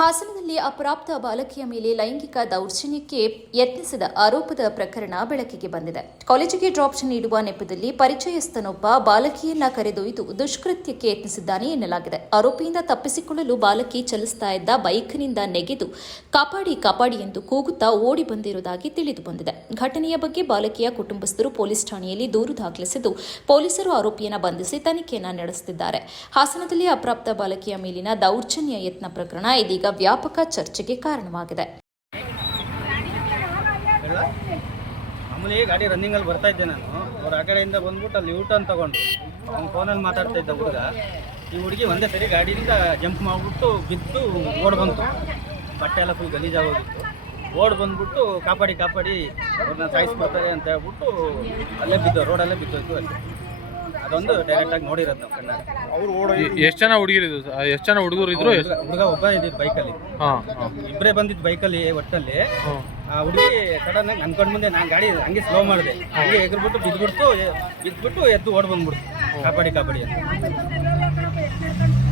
ಹಾಸನದಲ್ಲಿ ಅಪ್ರಾಪ್ತ ಬಾಲಕಿಯ ಮೇಲೆ ಲೈಂಗಿಕ ದೌರ್ಜನ್ಯಕ್ಕೆ ಯತ್ನಿಸಿದ ಆರೋಪದ ಪ್ರಕರಣ ಬೆಳಕಿಗೆ ಬಂದಿದೆ. ಕಾಲೇಜಿಗೆ ಡ್ರಾಪ್ ನೀಡುವ ನೆಪದಲ್ಲಿ ಪರಿಚಯಸ್ಥನೊಬ್ಬ ಬಾಲಕಿಯನ್ನ ಕರೆದೊಯ್ದು ದುಷ್ಕೃತ್ಯಕ್ಕೆ ಯತ್ನಿಸಿದ್ದಾನೆ ಎನ್ನಲಾಗಿದೆ. ಆರೋಪಿಯಿಂದ ತಪ್ಪಿಸಿಕೊಳ್ಳಲು ಬಾಲಕಿ ಚಲಿಸ್ತಾ ಇದ್ದ ಬೈಕ್ನಿಂದ ನೆಗೆದು ಕಾಪಾಡಿ ಎಂದು ಕೂಗುತ್ತಾ ಓಡಿ ಬಂದಿರುವುದಾಗಿ ತಿಳಿದು ಬಂದಿದೆ. ಘಟನೆಯ ಬಗ್ಗೆ ಬಾಲಕಿಯ ಕುಟುಂಬಸ್ಥರು ಪೊಲೀಸ್ ಠಾಣೆಯಲ್ಲಿ ದೂರು ದಾಖಲಿಸಿದ್ದು, ಪೊಲೀಸರು ಆರೋಪಿಯನ್ನು ಬಂಧಿಸಿ ತನಿಖೆಯನ್ನು ನಡೆಸುತ್ತಿದ್ದಾರೆ. ಹಾಸನದಲ್ಲಿ ಅಪ್ರಾಪ್ತ ಬಾಲಕಿಯ ಮೇಲಿನ ದೌರ್ಜನ್ಯ ಯತ್ನ ಪ್ರಕರಣ ಇದೀಗ ವ್ಯಾಪಕ ಚರ್ಚೆಗೆ ಕಾರಣವಾಗಿದೆ. ಮಾಮೂಲಿ ಗಾಡಿ ರನ್ನಿಂಗ್ ಅಲ್ಲಿ ಬರ್ತಾ ಇದ್ದೆ ನಾನು. ಅವ್ರು ಆ ಕಡೆಯಿಂದ ಬಂದ್ಬಿಟ್ಟು ಅಲ್ಲಿ ಯೂಟರ್ನ್ ತಗೊಂಡು ಅವ್ನು ಫೋನಲ್ಲಿ ಮಾತಾಡ್ತಾ ಇದ್ದ ಹುಡುಗ, ಈ ಹುಡುಗಿ ಒಂದೇ ಸರಿ ಗಾಡಿಯಿಂದ ಜಂಪ್ ಮಾಡಿಬಿಟ್ಟು ಬಿದ್ದು ಓಡ್ ಬಂತು. ಬಟ್ಟೆ ಎಲ್ಲ ಫುಲ್ ಗಲೀಜಾಗೋಗಿತ್ತು. ಓಡ್ ಬಂದ್ಬಿಟ್ಟು ಕಾಪಾಡಿ ಅವ್ರನ್ನ ಸಾಯಿಸ್ಬಿಡ್ತಾರೆ ಅಂತ ಹೇಳ್ಬಿಟ್ಟು ಅಲ್ಲೇ ಬಿದ್ದು ರೋಡಲ್ಲೇ ಬಿದ್ದೋಯ್ತು. ಅಲ್ಲಿ ಅದೊಂದು ಡೈರೆಕ್ಟಾಗಿ ನೋಡಿರೋದು ನಾವು ಕಣ್ಣಾರೆ. ಎಷ್ಟು ಜನ ಹುಡುಗಿರಿದ್ರು, ಎಷ್ಟು ಜನ ಹುಡುಗರು ಇದ್ರು? ಹುಡುಗ ಒಬ್ಬ ಇದ್ದಿದ್ದು ಬೈಕಲ್ಲಿ, ಇಬ್ಬರೇ ಬಂದಿದ್ದು ಬೈಕಲ್ಲಿ. ಒಟ್ಟಲ್ಲಿ ಆ ಹುಡುಗಿ ಸಡನ್ ಆಗಿ ನನ್ನ ಕಣ್ಣು ಮುಂದೆ ನಾನು ಗಾಡಿ ಹಂಗೆ ಸ್ಲೋ ಮಾಡಿದೆ, ಹಂಗೆ ಎಗರ್ಬಿಟ್ಟು ಬಿದ್ದುಬಿಟ್ಟು ಎದ್ದು ಓಡ್ ಬಂದ್ಬಿಡ್ತು ಕಾಪಾಡಿ ಅಂತ.